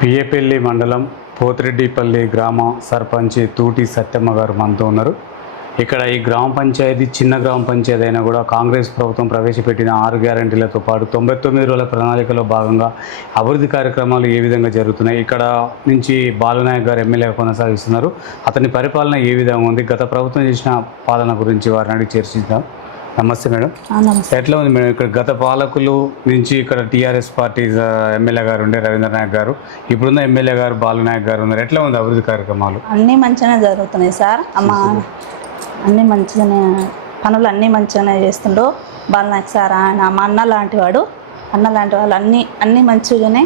పిఏపల్లి మండలం పోతిరెడ్డిపల్లి గ్రామ సర్పంచ్ తూటి సత్యమ్మ గారు మనతో ఉన్నారు. ఇక్కడ ఈ గ్రామ పంచాయతీ చిన్న గ్రామ పంచాయతీ అయినా కూడా కాంగ్రెస్ ప్రభుత్వం ప్రవేశపెట్టిన 6 గ్యారెంటీలతో పాటు 99 రోజుల ప్రణాళికలో భాగంగా అభివృద్ధి కార్యక్రమాలు ఏ విధంగా జరుగుతున్నాయి, ఇక్కడ నుంచి బాలునాయక్ గారు ఎమ్మెల్యే కొనసాగిస్తున్నారు. అతని పరిపాలన ఏ విధంగా ఉంది, గత ప్రభుత్వం చేసిన పాలన గురించి వారిని అడిగి చర్చిద్దాం. నమస్తే మేడం. నమస్తే. ఎట్లా ఉంది మేడం ఇక్కడ గత పాలకులు నుంచి ఇక్కడ టీఆర్ఎస్ పార్టీ ఎమ్మెల్యే గారు ఉండే రవీంద్ర నాయక్ గారు, ఇప్పుడున్న ఎమ్మెల్యే గారు బాలునాయక్ గారు ఉన్నారు. ఎట్లా ఉంది అభివృద్ధి కార్యక్రమాలు? అన్నీ మంచిగానే జరుగుతున్నాయి సార్. అన్నీ మంచిగానే పనులు అన్నీ మంచిగానే చేస్తుండో బాలనాయక్ సార్. ఆయన మా అన్న లాంటి వాళ్ళు అన్నీ మంచిగానే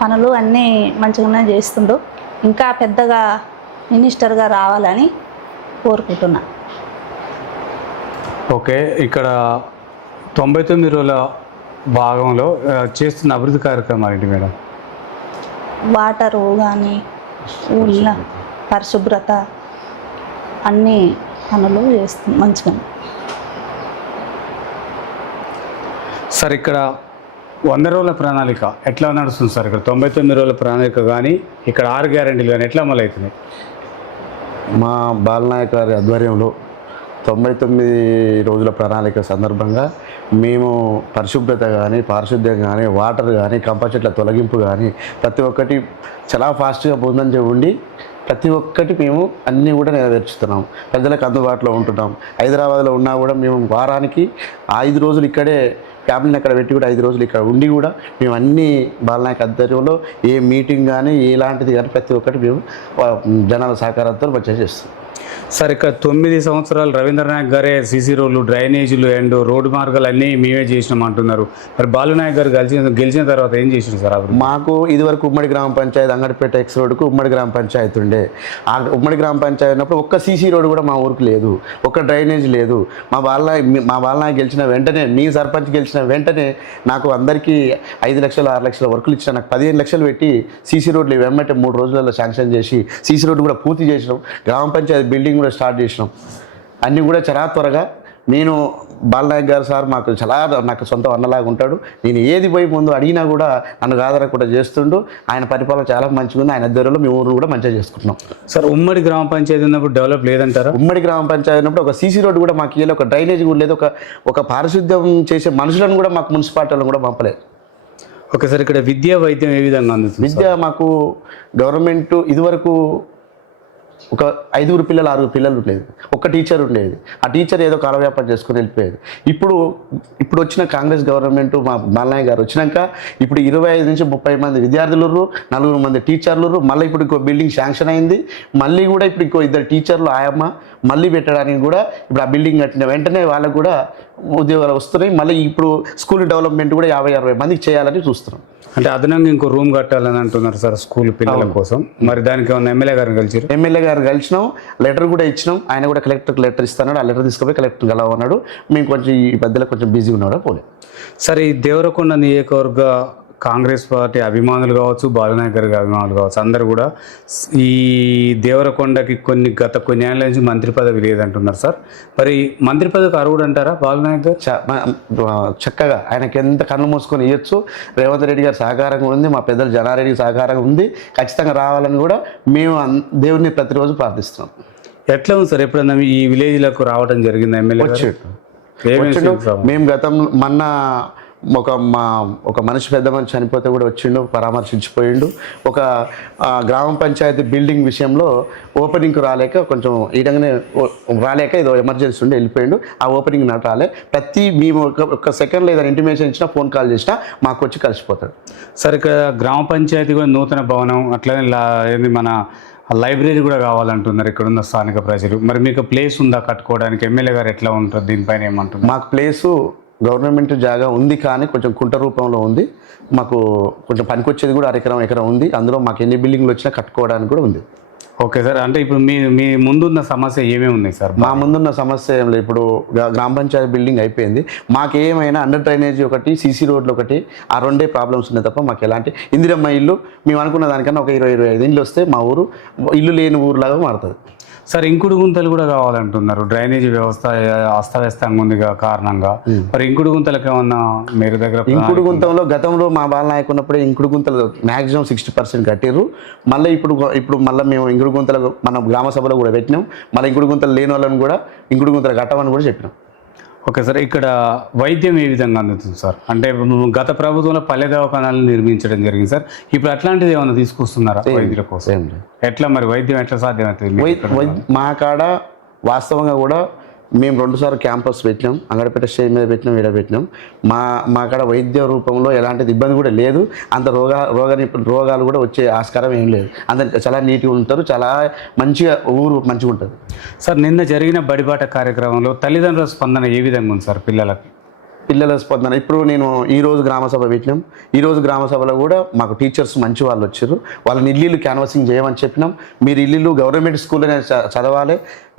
పనులు అన్నీ మంచిగానే చేస్తుండు. ఇంకా పెద్దగా మినిస్టర్గా రావాలని కోరుకుంటున్నా. ఓకే, ఇక్కడ 99 రోజుల భాగంలో చేస్తున్న అభివృద్ధి కార్యక్రమాలు ఏంటి మేడం? వాటరు కానీ ఊళ్ళ పరిశుభ్రత అన్నీ పనులు చేస్తుంది మంచిగా. సార్ ఇక్కడ 100 రోజుల ప్రణాళిక ఎట్లా నడుస్తుంది సార్? ఇక్కడ 99 రోజుల ప్రణాళిక కానీ ఇక్కడ 6 గ్యారెంటీలు కానీ ఎట్లా అమలు అవుతున్నాయి? మా బాలనాయక్ గారి ఆధ్వర్యంలో 99 రోజుల ప్రణాళిక సందర్భంగా మేము పరిశుభ్రత కానీ, పారిశుద్ధ్యం కానీ, వాటర్ కానీ, కంప చెట్ల తొలగింపు కానీ ప్రతి ఒక్కటి చాలా ఫాస్ట్గా ముందంజ ఉండి ప్రతి ఒక్కటి మేము అన్నీ కూడా నెరవేర్చుతున్నాం. ప్రజలకు అందుబాటులో ఉంటున్నాం. హైదరాబాద్లో ఉన్నా కూడా మేము వారానికి 5 రోజులు ఇక్కడే ఫ్యామిలీని అక్కడ పెట్టి కూడా 5 రోజులు ఇక్కడ ఉండి కూడా మేము అన్నీ బాలనాయక్ ఆధ్వర్యంలో ఏ మీటింగ్ కానీ ఎలాంటిది కానీ ప్రతి ఒక్కటి మేము జనాల సహకారంతో మంచిగా చేస్తాం. సార్ ఇక్కడ 9 సంవత్సరాలు రవీంద్ర నాయక్ గారే సీసీ రోడ్లు, డ్రైనేజీలు అండ్ రోడ్డు మార్గాలు అన్నీ మేమే చేసినాం అంటున్నారు. మరి బాలునాయక్ గారు గెలిచిన తర్వాత ఏం చేసింది సార్? మాకు ఇదివరకు ఉమ్మడి గ్రామ పంచాయతీ అంగడిపేట ఎక్స్ రోడ్డుకు ఉమ్మడి గ్రామ పంచాయతీ ఉండే. ఆ ఉమ్మడి గ్రామ పంచాయతీ ఉన్నప్పుడు ఒక్క సీసీ రోడ్డు కూడా మా ఊరికి లేదు, ఒక్క డ్రైనేజ్ లేదు. మా బాలనాయక్ గెలిచిన వెంటనే, మీ సర్పంచ్ గెలిచిన వెంటనే నాకు అందరికీ 5 లక్షలు 6 లక్షల వర్కులు ఇచ్చిన. నాకు 15 లక్షలు పెట్టి సీసీ రోడ్లు వెంబటే 3 రోజులలో శాంక్షన్ చేసి సీసీ రోడ్డు కూడా పూర్తి చేసినాం. గ్రామ పంచాయతీ బిల్డింగ్ కూడా స్టార్ట్ చేసినాం. అన్నీ కూడా చాలా త్వరగా. నేను బాలనాయక్ గారు సార్ నాకు సొంత అన్నలాగా ఉంటాడు. నేను ఏది పోయి ముందు అడిగినా కూడా నన్ను ఆదరకుండా చేస్తుండు. ఆయన పరిపాలన చాలా మంచిగా ఉంది. ఆయన ఆధ్వర్యంలో మేము ఊరు కూడా మంచిగా చేసుకుంటున్నాం. సార్ ఉమ్మడి గ్రామ పంచాయతీ ఉన్నప్పుడు డెవలప్ లేదంటారా? ఉమ్మడి గ్రామ పంచాయతీ ఉన్నప్పుడు ఒక సీసీ రోడ్డు కూడా మాకు ఇవ్వలేదు, ఒక డ్రైనేజ్ కూడా లేదు, ఒక పారిశుద్ధ్యం చేసే మనుషులను కూడా మాకు మున్సిపాలిటీలను కూడా పంపలేదు. ఓకే సార్, ఇక్కడ విద్యా వైద్యం ఏ విధంగా అందుతుంది? విద్య మాకు గవర్నమెంట్ ఇదివరకు ఒక 5 పిల్లలు 6 పిల్లలు ఉండేది, ఒక టీచర్ ఉండేది. ఆ టీచర్ ఏదో కాలవ్యాపారం చేసుకుని వెళ్ళిపోయేది. ఇప్పుడు వచ్చిన కాంగ్రెస్ గవర్నమెంట్, మా బాలనాయక్ గారు వచ్చినాక ఇప్పుడు 25 నుంచి 30 మంది విద్యార్థులు, 4 మంది టీచర్లు. మళ్ళీ ఇప్పుడు ఇంకో బిల్డింగ్ శాంక్షన్ అయింది. మళ్ళీ కూడా ఇప్పుడు ఇంకో 2 టీచర్లు ఆయమ్మ మళ్ళీ పెట్టడానికి కూడా ఇప్పుడు ఆ బిల్డింగ్ కట్టిన వెంటనే వాళ్ళకు కూడా ఉద్యోగాలు వస్తున్నాయి. మళ్ళీ ఇప్పుడు స్కూల్ డెవలప్మెంట్ కూడా 50-60 మందికి చేయాలని చూస్తున్నాం. అంటే అదనంగా ఇంకో రూమ్ కట్టాలని అంటున్నారు సార్ స్కూల్ పిల్లల కోసం. మరి దానికి ఏమన్నా ఎమ్మెల్యే గారిని కలిసి? ఎమ్మెల్యే గారు కలిసినాం, లెటర్ కూడా ఇచ్చినాం. ఆయన కూడా కలెక్టర్కి లెటర్ ఇస్తాడు. ఆ లెటర్ తీసుకుపోయి కలెక్టర్ కలవన్నాడు. మేము కొంచెం ఈ మధ్యలో కొంచెం బిజీగా ఉన్నాడు, పోలే. సరే, ఈ దేవరకొండ నియోజకవర్గ కాంగ్రెస్ పార్టీ అభిమానులు కావచ్చు, బాలునాయక్ గారి అభిమానులు కావచ్చు, అందరూ కూడా ఈ దేవరకొండకి గత కొన్ని ఏళ్ళ నుంచి మంత్రి పదవి లేదంటున్నారు సార్. మరి మంత్రి పదవికి అర్హుడు అంటారా బాలునాయక్ గారు? చక్కగా ఆయనకి ఎంత కళ్ళు మూసుకొని ఇవ్వచ్చు. రేవంత్ రెడ్డి గారి సహకారంగా ఉంది, మా పెద్దలు జనారెడ్డి సహకారంగా ఉంది. ఖచ్చితంగా రావాలని కూడా మేము దేవుడిని ప్రతిరోజు ప్రార్థిస్తున్నాం. ఎట్లా ఉంది సార్, ఎప్పుడన్నా ఈ విలేజ్లకు రావడం జరిగింది ఎమ్మెల్యే? మేము మొన్న ఒక మనిషి, పెద్ద మనిషి చనిపోతే కూడా వచ్చిండు, పరామర్శించిపోయిండు. ఒక గ్రామ పంచాయతీ బిల్డింగ్ విషయంలో ఓపెనింగ్కి రాలేక కొంచెం ఈడంగానే రాలేక ఏదో ఎమర్జెన్సీ ఉండి వెళ్ళిపోయిండు. ఆ ఓపెనింగ్ నాకు రాలే. మేము ఒక సెకండ్లో ఏదైనా ఇంటిమేషన్ ఇచ్చినా, ఫోన్ కాల్ చేసినా మాకు వచ్చి కలిసిపోతాడు. సార్ ఇక్కడ గ్రామ పంచాయతీ కూడా నూతన భవనం, అట్లనే మన లైబ్రరీ కూడా కావాలంటున్నారు ఇక్కడ ఉన్న స్థానిక ప్రజలు. మరి మీకు ప్లేస్ ఉందా కట్టుకోవడానికి? ఎమ్మెల్యే గారు ఎట్లా ఉంటుంది దీనిపైన ఏమంటున్నారు? మాకు ప్లేసు గవర్నమెంట్ జాగా ఉంది, కానీ కొంచెం కుంట రూపంలో ఉంది. మాకు కొంచెం పనికొచ్చేది కూడా ఎకరం ఉంది. అందులో మాకు ఎన్ని బిల్డింగ్లు వచ్చినా కట్టుకోవడానికి కూడా ఉంది. ఓకే సార్, అంటే ఇప్పుడు మీ ముందున్న సమస్య ఏమేమి ఉన్నాయి సార్? మా ముందున్న సమస్య ఏం లేదు. ఇప్పుడు గ్రామ పంచాయతీ బిల్డింగ్ అయిపోయింది. మాకు ఏమైనా అండర్ డ్రైనేజీ ఒకటి, సీసీ రోడ్లు ఒకటి, ఆ 2 ప్రాబ్లమ్స్ ఉన్నాయి తప్ప మాకు ఎలాంటి ఇందిరమ్మ ఇల్లు మేము అనుకున్న దానికన్నా ఒక 20-25 ఇల్లు వస్తే మా ఊరు ఇల్లు లేని ఊరులాగా మారుతుంది. సార్ ఇంకుడు గుంతలు కూడా కావాలంటున్నారు, డ్రైనేజీ వ్యవస్థ అస్తవ్యస్తంగా ఉంది కారణంగా. మరి ఇంకుడు గుంతలకు ఏమన్నా మీరు దగ్గర? ఇంకుడు గుంతంలో గతంలో మా బాలనాయకు ఉన్నప్పుడే ఇంకుడు గుంతలు మ్యాక్సిమం 60% కట్టిర్రు. మళ్ళీ ఇప్పుడు మళ్ళీ మేము ఇంకుడు గుంతలు మన గ్రామ సభలో కూడా పెట్టినాం. మళ్ళీ ఇంకుడు గుంతలు లేని వాళ్ళని కూడా ఇంకుడు గుంతలు కట్టమని కూడా చెప్పినాం. ఓకే సార్, ఇక్కడ వైద్యం ఏ విధంగా అందుతుంది సార్? అంటే గత ప్రభుత్వంలో పల్లె దవాఖానాలను నిర్మించడం జరిగింది సార్, ఇప్పుడు అట్లాంటిది ఏమైనా తీసుకొస్తున్నారా వైద్యుల కోసం? ఎట్లా మరి వైద్యం ఎట్లా సాధ్యమవుతుంది? మా కాడ వాస్తవంగా కూడా మేము 2 సార్లు క్యాంపస్ పెట్టినాం, అంగడిపేట స్టేజ్ మీద పెట్టినాం, ఈడ పెట్టినాం. మా కాడ వైద్య రూపంలో ఎలాంటి ఇబ్బంది కూడా లేదు. అంత రోగాలు కూడా వచ్చే ఆస్కారం ఏం లేదు. అంత చాలా నీట్గా ఉంటారు, చాలా మంచిగా ఊరు మంచిగా ఉంటుంది. సార్ నిన్న జరిగిన బడిబాట కార్యక్రమంలో తల్లిదండ్రుల స్పందన ఏ విధంగా ఉంది సార్ పిల్లలకి? పిల్లల స్పందన ఇప్పుడు నేను ఈరోజు గ్రామ సభ పెట్టినాం. ఈరోజు గ్రామ సభలో కూడా మాకు టీచర్స్ మంచి వాళ్ళు వచ్చారు. వాళ్ళని ఇల్లు క్యాన్వాసింగ్ చేయమని చెప్పినాం. మీరు ఇల్లు గవర్నమెంట్ స్కూల్లోనే చదవాలి,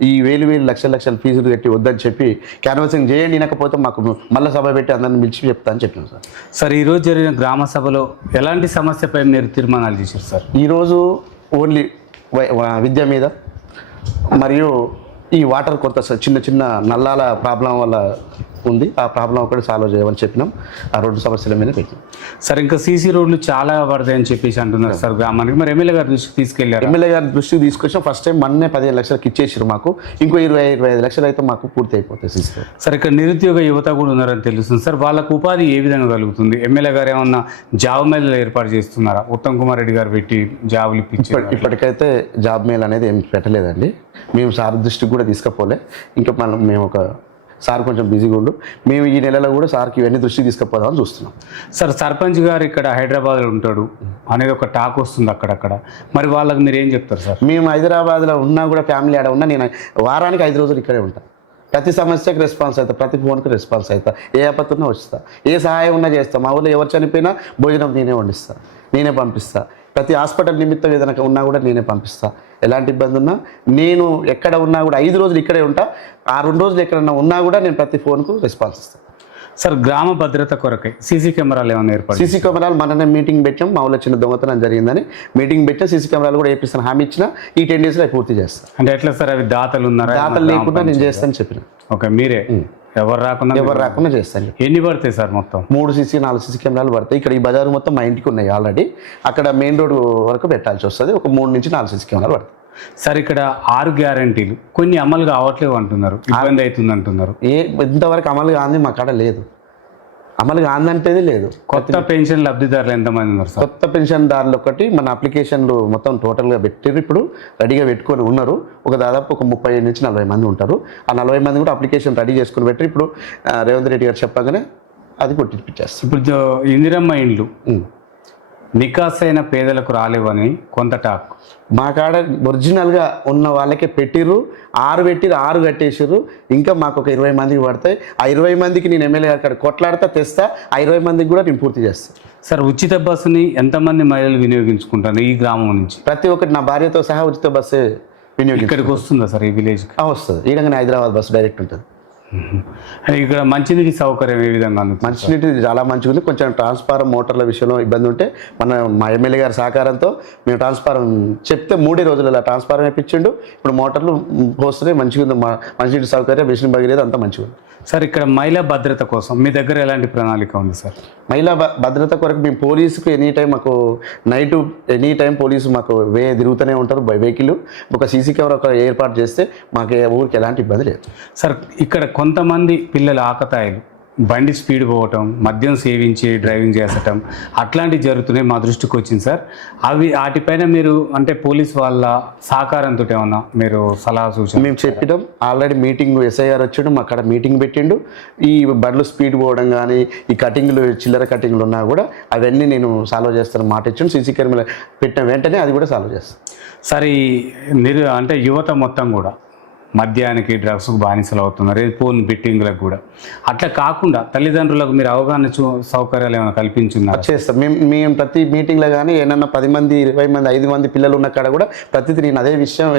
ఈ వేలు లక్షల ఫీజులు కట్టి వద్దని చెప్పి క్యాన్వాసింగ్ చేయండి, వినకపోతే మాకు మళ్ళీ సభ పెట్టి అందరిని పిలిచి చెప్తా అని చెప్పినాం సార్. సార్ ఈరోజు జరిగిన గ్రామ సభలో ఎలాంటి సమస్యపై మీరు తీర్మానాలు చేశారు సార్? ఈరోజు ఓన్లీ విద్య మీద మరియు ఈ వాటర్ కొరత చిన్న నల్లాల ప్రాబ్లం వల్ల ఉంది, ఆ ప్రాబ్లం ఒకటి సాల్వ్ చేయమని చెప్పినాం. ఆ 2 సమస్యల మీద పెట్టినాం సార్. ఇంకా సీసీ రోడ్లు చాలా పడతాయని చెప్పేసి అంటున్నారు సార్ గ్రామానికి, మరి ఎమ్మెల్యే గారి దృష్టికి తీసుకెళ్లారు? ఎమ్మెల్యే గారి దృష్టికి తీసుకొచ్చిన ఫస్ట్ టైం మొన్నే 15 లక్షలకు ఇచ్చేసారు మాకు. ఇంకో 25 లక్షలు అయితే మాకు పూర్తి అయిపోతాయి సీసీ రోడ్. సార్ ఇక్కడ నిరుద్యోగ యువత కూడా ఉన్నారని తెలుస్తుంది సార్, వాళ్ళకు ఉపాధి ఏ విధంగా కలుగుతుంది? ఎమ్మెల్యే గారు ఏమన్నా జాబ్ మేళలు ఏర్పాటు చేస్తున్నారా? ఉత్తమ్ కుమార్ రెడ్డి గారు పెట్టి జాబులు ఇప్పించారు. ఇప్పటికైతే జాబ్ మేల్ అనేది ఏం పెట్టలేదండి. మేము సార్ దృష్టికి కూడా తీసుకుపోలే. ఇంకా మేము సార్ కొంచెం బిజీగా ఉండు, మేము ఈ నెలలో కూడా సార్కి ఇవన్నీ దృష్టికి తీసుకుపోదామని చూస్తున్నాం. సార్ సర్పంచ్ గారు ఇక్కడ హైదరాబాద్లో ఉంటాడు అనేది ఒక టాక్ వస్తుంది అక్కడక్కడ, మరి వాళ్ళకి మీరు ఏం చెప్తారు సార్? మేము హైదరాబాద్లో ఉన్నా కూడా ఫ్యామిలీ ఆడ ఉన్నా, నేను వారానికి 5 రోజులు ఇక్కడే ఉంటాను. ప్రతి సమస్యకు రెస్పాన్స్ అవుతా, ప్రతి ఫోన్కి రెస్పాన్స్ అవుతా, ఏ ఆపత్తున్నా వస్తా, ఏ సహాయం ఉన్నా చేస్తా. మా ఊళ్ళో ఎవరు చనిపోయినా భోజనం నేనే వండిస్తా, నేనే పంపిస్తా. ప్రతి హాస్పిటల్ నిమిత్తం ఏదైనా ఉన్నా కూడా నేనే పంపిస్తా. ఎలాంటి ఇబ్బంది ఉన్నా నేను ఎక్కడ ఉన్నా కూడా 5 రోజులు ఇక్కడే ఉంటా. ఆ 2 రోజులు ఎక్కడన్నా ఉన్నా కూడా నేను ప్రతి ఫోన్కు రెస్పాన్స్ ఇస్తాను. సార్ గ్రామ భద్రత కొరకై సీసీ కెమెరాలు ఏమైనా ఏర్పాటు? సీసీ కెమెరాలు మననే మీటింగ్ పెట్టాం. మా ఊళ్ళో చిన్న దొంగతనం జరిగిందని మీటింగ్ పెట్టాం. సీసీ కెమెరాలు కూడా వేపిస్తాను హామీ ఇచ్చిన. ఈ 10 డేస్లో పూర్తి చేస్తాను. అంటే ఎట్లా సార్, అవి దాతలు ఉన్నారా? దాతలు లేకుండా నేను చేస్తాను చెప్పిన. ఓకే, మీరే ఎవరు రాకుండా చేస్తాను. ఎన్ని పడతాయి సార్ మొత్తం? 3 సీసీ 4 సీసీ కెమెరాలు పడతాయి. ఇక్కడ ఈ బజారు మొత్తం మా ఇంటికి ఉన్నాయి ఆల్రెడీ. అక్కడ మెయిన్ రోడ్ వరకు పెట్టాల్సి వస్తుంది. ఒక 3 నుంచి 4 సీసీ కెమెరాలు పడతాయి. సార్ ఇక్కడ 6 గ్యారంటీలు కొన్ని అమలు కావట్లేవు అంటున్నారు, ఇబ్బంది అవుతుంది అంటున్నారు. ఇంతవరకు అమలు కాంది మా కాడ లేదు. అమలు కాందంటేది లేదు. కొత్త పెన్షన్ లబ్ధిదారులు ఎంతమంది ఉన్నారు సార్? కొత్త పెన్షన్దారులు ఒకటి మన అప్లికేషన్లు మొత్తం టోటల్గా పెట్టారు. ఇప్పుడు రెడీగా పెట్టుకొని ఉన్నారు. దాదాపు ఒక 30 నుంచి 40 మంది ఉంటారు. ఆ 40 మంది కూడా అప్లికేషన్ రెడీ చేసుకుని పెట్టి ఇప్పుడు రేవంత్ రెడ్డి గారు చెప్పగానే అది కొట్టిపించేస్తారు. ఇప్పుడు ఇందిరమ్మ ఇండ్లు నికాసైన పేదలకు రాలేవని కొంత టాక్. మా కాడ ఒరిజినల్గా ఉన్న వాళ్ళకే పెట్టిర్రు. 6 పెట్టిర్రు, 6 కట్టేసారు. ఇంకా మాకు ఒక 20 మందికి పడతాయి. ఆ 20 మందికి నేను ఎమ్మెల్యే గారి కొట్లాడతా తెస్తా. ఆ 20 మందికి కూడా నేను పూర్తి చేస్తాను. సార్ ఉచిత బస్సుని ఎంతమంది మహిళలు వినియోగించుకుంటారు ఈ గ్రామం నుంచి? ప్రతి ఒక్కటి నా భార్యతో సహా ఉచిత బస్సే వినియోగం. ఇక్కడికి వస్తుందా సార్ ఈ విలేజ్కి? వస్తుంది. ఈ విధంగా హైదరాబాద్ బస్సు డైరెక్ట్ ఉంటుంది. ఇక్కడ మంచినీటి సౌకర్యం ఏ విధంగా? మంచినీటి చాలా మంచిగా ఉంది. కొంచెం ట్రాన్స్ఫారం మోటార్ల విషయంలో ఇబ్బంది ఉంటే మా ఎమ్మెల్యే గారి సహకారంతో మేము ట్రాన్స్ఫారం చెప్తే 3 రోజులలో ట్రాన్స్ఫారం వేయించిండు. ఇప్పుడు మోటార్లు పోస్తున్నాయి. మంచిగా ఉంది. మంచినీటి సౌకర్యం విషయం బగిరేది అంతా మంచిగా ఉంది. సార్ ఇక్కడ మహిళా భద్రత కోసం మీ దగ్గర ఎలాంటి ప్రణాళిక ఉంది సార్? మహిళా భద్రత కొరకు మేము పోలీసుకు ఎనీ టైం మాకు నైట్ ఎనీ టైం పోలీసు మాకు తిరుగుతూనే ఉంటారు. వెహికల్ ఒక సీసీ కెమెరా ఒక ఏర్పాటు చేస్తే మాకు ఊరికి ఎలాంటి ఇబ్బంది లేదు. సార్ ఇక్కడ కొంతమంది పిల్లల ఆకతాయిలు బండి స్పీడ్ పోవటం, మద్యం సేవించి డ్రైవింగ్ చేసటం అట్లాంటివి జరుగుతున్నాయి, మా దృష్టికి వచ్చింది సార్. వాటిపైన మీరు అంటే పోలీస్ వాళ్ళ సహకారంతో ఏమన్నా మీరు సలహా సూచన? మేము చెప్పినాం. ఆల్రెడీ మీటింగ్ ఎస్ఐ గారు వచ్చాడు, మా అక్కడ మీటింగ్ పెట్టిండు. ఈ బండ్లు స్పీడ్ పోవడం కానీ ఈ కటింగ్లు చిల్లర కటింగ్లు ఉన్నా కూడా అవన్నీ నేను సాల్వ్ చేస్తాను మాట ఇచ్చాను. సీసీ కెమెరా పెట్టిన వెంటనే అది కూడా సాల్వ్ చేస్తాను. సార్ ఈ అంటే యువత మొత్తం కూడా మద్యానికి డ్రగ్స్కు బానిసలు అవుతున్నారు, ఫోన్ బెట్టింగ్లకు కూడా. అట్లా కాకుండా తల్లిదండ్రులకు మీరు అవగాహన సౌకర్యాలు ఏమైనా కల్పించున్నారు? చేస్తాం. మేము ప్రతి మీటింగ్లో కానీ ఏమన్నా 10 మంది 20 మంది 5 మంది పిల్లలు ఉన్న కాడ కూడా ప్రతిదీ నేను అదే విషయం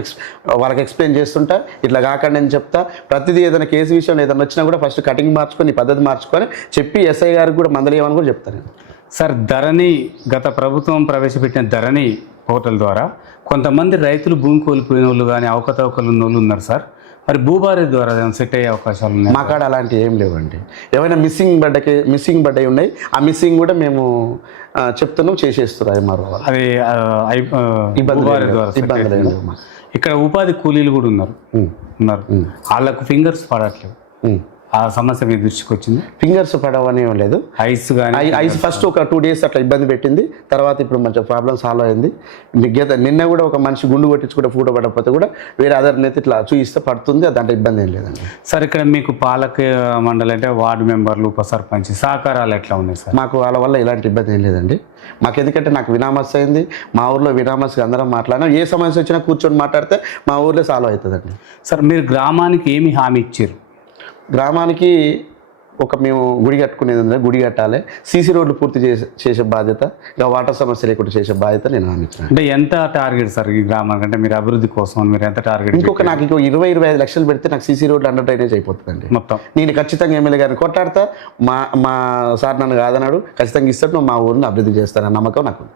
వాళ్ళకి ఎక్స్ప్లెయిన్ చేస్తుంటా. ఇట్లా కాకండి అని చెప్తా. ప్రతిదీ ఏదైనా కేసు విషయం ఏదైనా వచ్చినా కూడా ఫస్ట్ కటింగ్ మార్చుకొని పద్ధతి మార్చుకొని చెప్పి ఎస్ఐ గారికి కూడా మందలేయమని కూడా చెప్తాను. సార్ ధరణి గత ప్రభుత్వం ప్రవేశపెట్టిన ధరణి పోర్టల్ ద్వారా కొంతమంది రైతులు భూమి కోల్పోయిన వాళ్ళు కానీ అవకతవకలు ఉన్న వాళ్ళు ఉన్నారు సార్. మరి భూభారతి ద్వారా సెట్ అయ్యే అవకాశాలు ఉన్నాయి? మా కాడ అలాంటివి ఏం లేవండి. ఏమైనా మిస్సింగ్ పడ్డవి ఉన్నాయి. ఆ మిస్సింగ్ కూడా మేము చెప్తున్నాం, చేసేస్తున్నారు ఎంఆర్ఓ వాళ్ళు. అది భూభారతి ద్వారా set ఇబ్బంది అవుతుంది. లేదు మాకు. ఇక్కడ ఉపాధి కూలీలు కూడా ఉన్నారు. వాళ్ళకు ఫింగర్స్ పడట్లేవు. ఆ సమస్య మీ దృష్టికి వచ్చింది? ఫింగర్స్ పడవని ఏం లేదు. ఐస్ కానీ ఐస్ ఫస్ట్ ఒక 2 days అట్లా ఇబ్బంది పెట్టింది. తర్వాత ఇప్పుడు మంచి ప్రాబ్లం సాల్వ్ అయింది. నిన్న కూడా ఒక మనిషి గుండు కొట్టించుకుంటే ఫోటో పడకపోతే కూడా వేరే అదర్ నేత ఇట్లా చూయిస్తే పడుతుంది. దాంట్లో ఇబ్బంది ఏం లేదండి. సార్ ఇక్కడ మీకు పాలక మండలి అంటే వార్డు మెంబర్లు, ఉప సర్పంచ్ సహకారాలు ఎట్లా ఉన్నాయి సార్? మాకు వాళ్ళ వల్ల ఎలాంటి ఇబ్బంది ఏం లేదండి. మాకు ఎందుకంటే నాకు వినామస్ అయింది. మా ఊర్లో వినామస్కి అందరం మాట్లాడినా ఏ సమస్య వచ్చినా కూర్చొని మాట్లాడితే మా ఊర్లో సాల్వ్ అవుతుందండి. సార్ మీరు గ్రామానికి ఏమి హామీ ఇచ్చారు? గ్రామానికి మేము గుడి కట్టుకునేది ఉంది. గుడి కట్టాలి, సీసీ రోడ్లు పూర్తి చేసే బాధ్యత, ఇంకా వాటర్ సమస్య లేకుండా చేసే బాధ్యత నేను హామీచ్చాను. అంటే ఎంత టార్గెట్ సార్ ఈ గ్రామానికి? అంటే మీరు అభివృద్ధి కోసం మీరు ఎంత టార్గెట్? నాకు 20-25 లక్షలు పెడితే నాకు సీసీ రోడ్లు అండర్ డ్రైనేజ్ అయిపోతుందండి మొత్తం. నేను ఖచ్చితంగా ఎమ్మెల్యే గారిని కొట్టాడతా. మా సార్ నన్ను కాదన్నాడు, ఖచ్చితంగా ఇస్తాడు. మా ఊరిని అభివృద్ధి చేస్తానన్న నమ్మకం నాకు.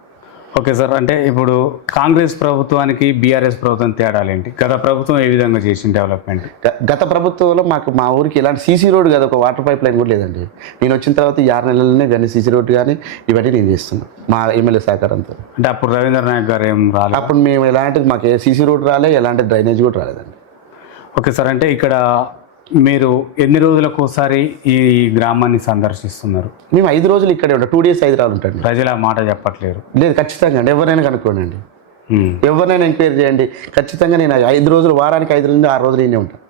Okay sir. అంటే ఇప్పుడు కాంగ్రెస్ ప్రభుత్వానికి బీఆర్ఎస్ ప్రభుత్వం తేడాలు ఏంటి? గత ప్రభుత్వం ఏ విధంగా చేసింది డెవలప్మెంట్? గత ప్రభుత్వంలో మా ఊరికి ఎలాంటి సీసీ రోడ్ కాదు, ఒక వాటర్ పైప్ లైన్ కూడా లేదండి. నేను వచ్చిన తర్వాత ఈ 6 నెలలనే కానీ సీసీ రోడ్ కానీ ఇవన్నీ నేను చేస్తున్నాను మా ఎమ్మెల్యే సహకారంతో. అంటే అప్పుడు రవీంద్ర నాయక్ గారు ఏం రాలేదు? అప్పుడు మేము ఎలాంటిది మాకు ఏ సీసీ రోడ్ రాలే, ఎలాంటి డ్రైనేజ్ కూడా రాలేదండి. Okay sir. అంటే ఇక్కడ మీరు ఎన్ని రోజులకు ఒకసారి ఈ గ్రామాన్ని సందర్శిస్తున్నారు? మేము 5 రోజులు ఇక్కడే ఉంటాం. 2 days హైదరాబాద్ ఉంటాండి. ప్రజలు ఆ మాట చెప్పట్లేరు? లేదు, ఖచ్చితంగా అండి. ఎవరైనా కనుక్కోండి, ఎవరినైనా ఎంక్వైరీ చేయండి. ఖచ్చితంగా నేను 5 రోజులు, వారానికి 5 నుండి 6 రోజులు నేనే ఉంటాను.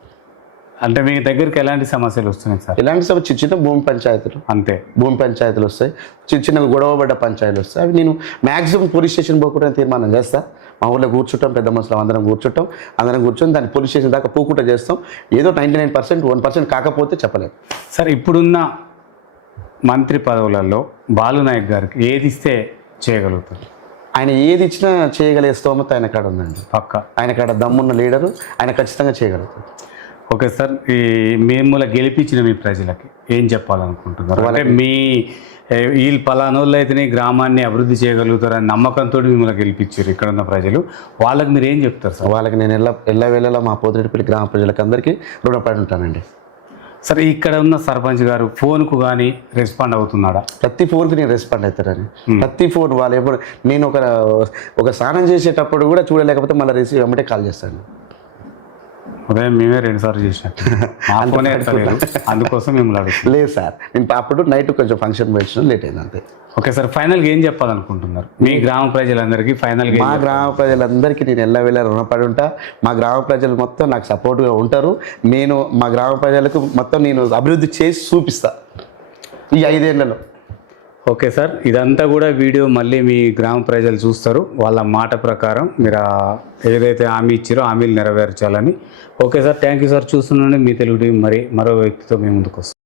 అంటే మీ దగ్గరికి ఎలాంటి సమస్యలు వస్తున్నాయి సార్? ఎలాంటి సమస్య? చిన్న భూమి పంచాయతీలు, అంతే భూమి పంచాయతీలు వస్తాయి. చిన్న గొడవపడ్డ పంచాయతీలు వస్తాయి. అవి నేను మ్యాక్సిమం పోలీస్ స్టేషన్ పోకుండా తీర్మానం చేస్తా. మా ఊళ్ళో కూర్చుంటాం, పెద్ద మనుషులు అందరం కూర్చొని దాన్ని పోలీస్ స్టేషన్ దాకా పోకుండా చేస్తాం. ఏదో 99%, 1% కాకపోతే చెప్పలేము. సార్ ఇప్పుడున్న మంత్రి పదవులలో బాలునాయక్ గారికి ఏది ఇస్తే చేయగలుగుతారు? ఆయన ఏది ఇచ్చినా చేయగలిగే స్తోమత ఆయన కాడ ఉందండి. పక్క ఆయన కాడ దమ్మున్న లీడరు, ఆయన ఖచ్చితంగా చేయగలుగుతారు. Okay sir. ఈ మిమ్మల్ని గెలిపించిన మీ ప్రజలకి ఏం చెప్పాలనుకుంటున్నారు? అంటే మీ వీళ్ళు పలానోళ్ళు అయితేనే గ్రామాన్ని అభివృద్ధి చేయగలుగుతారని నమ్మకంతో మిమ్మల్ని గెలిపించారు ఇక్కడ ఉన్న ప్రజలు. వాళ్ళకి మీరు ఏం చెప్తారు సార్? వాళ్ళకి నేను ఎల్లవేళలా మా పోతిరెడ్డిపల్లి గ్రామ ప్రజలకు అందరికీ రుణపడి ఉంటానండి. సరే ఇక్కడ ఉన్న సర్పంచ్ గారు ఫోన్కు కానీ రెస్పాండ్ అవుతున్నాడా? ప్రతి ఫోన్కి నేను రెస్పాండ్ అవుతానని. ప్రతి ఫోన్ వాళ్ళు ఎప్పుడు నేను ఒక స్నానం చేసేటప్పుడు కూడా చూడలేకపోతే మళ్ళీ రిసీవ్ వెంబడే కాల్ చేస్తాను. ఉదయం మేమే 2 సార్లు చేసినట్టు అందుకోసం మిమ్మల్ని అడుగుతాను. లేదు సార్, నేను అప్పుడు నైట్ కొంచెం ఫంక్షన్ పెట్టిన లేట్ అయింది అంతే. Okay sir. ఫైనల్గా ఏం చెప్పాలనుకుంటున్నారు మీ గ్రామ ప్రజలందరికీ? ఫైనల్గా మా గ్రామ ప్రజలందరికీ నేను ఎల్లవేళ రుణపడి ఉంటా. మా గ్రామ ప్రజలు మొత్తం నాకు సపోర్ట్గా ఉంటారు. నేను మా గ్రామ ప్రజలకు మొత్తం నేను అభివృద్ధి చేసి చూపిస్తా ఈ 5 ఏళ్లలో. Okay sir. ఇదంతా కూడా వీడియో మళ్ళీ మీ గ్రామ ప్రజలు చూస్తారు. వాళ్ళ మాట ప్రకారం మీరు ఏదైతే హామీ ఇచ్చారో హామీలు నెరవేర్చాలని. Okay sir. Thank you sir. చూస్తున్నాండి మీ తెలుగు టీవీ. మరో వ్యక్తితో మీ ముందుకు వస్తాం.